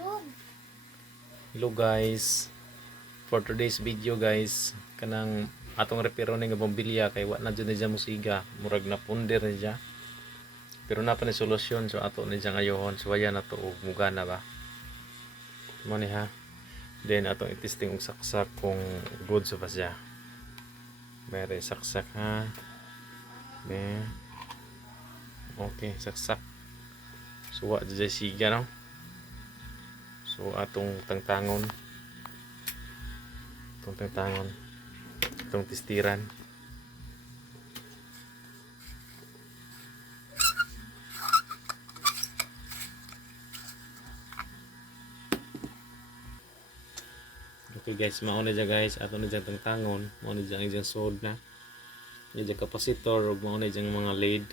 Hello guys, for today's video guys, kanang atong repero ni nga bombilya kay wa na jud niya musiga, murag na punder niya. Pero na pa ni solusyon so ato ni jang ayohon, so ayan na to og mugana ba. Mo ni ha. Then atong i-testing og saksak kung good sa ba siya. Mere saksak ha. Then okay, saksak. So wa jud siga no. So atong tangtangon, itong testiran. Okay guys, mauna dyan guys, ato na dyan tangtangon, mauna dyan ang dyan sword na, dyan kapasitor, o mauna dyan mga lead.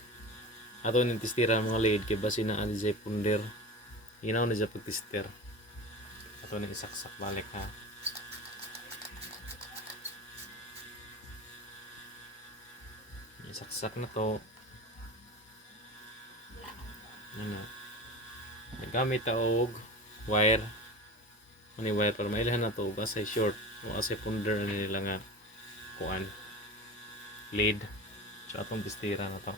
Ato na testiran mga lead, kaya basi na ano dyan punder, inaw na dyan pagtester. Ato na isaksak balik ha. Isaksak na to. Ano? Nagamit og wire. Ano wire para mailahan na to kasi short. O kasi punder na nila nga kuan. Lead. So atong testira na to.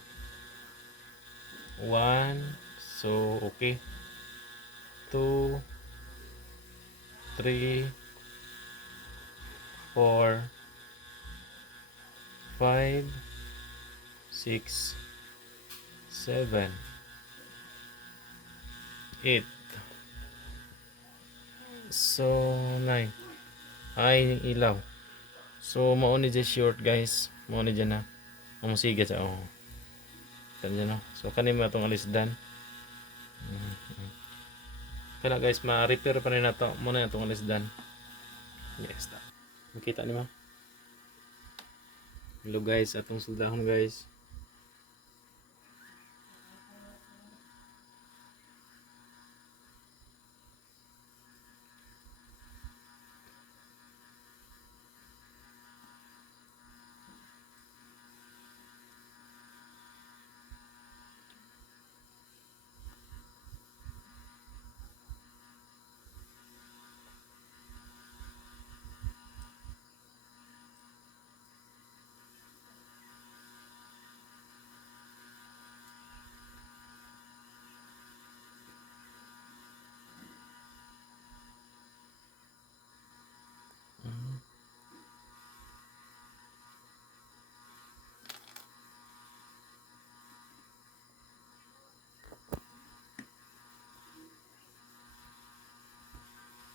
1. So okay. 2. 3, 4, 5, 6, 7, 8. So 9. Ay ilaw. So mao ni dyan short guys. Mao ni dyan na. Mamusiga sa oh. Dyan no. So kanin mo itong alisdan. Kana guys, ma-repair pa rin na to. Muna itong alisdan. Yes, ta. Makita niyo ba? Hello guys, atong suldahon guys.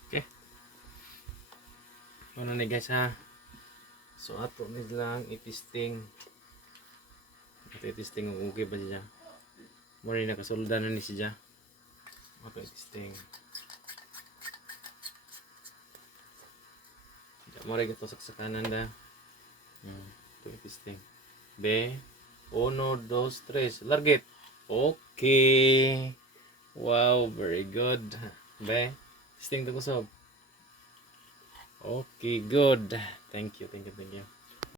Okay. Ano na guys ha. So ato ni lang i-testing. Ato i-testing kung okay ba siya. Muna nakasulda na ni siya. Ato i-testing. Muna ito saksakanan da. Ato i-testing. B. 1, 2, 3. Largit. Okay. Wow, very good. B. Testing to kusog. Okay, good. Thank you.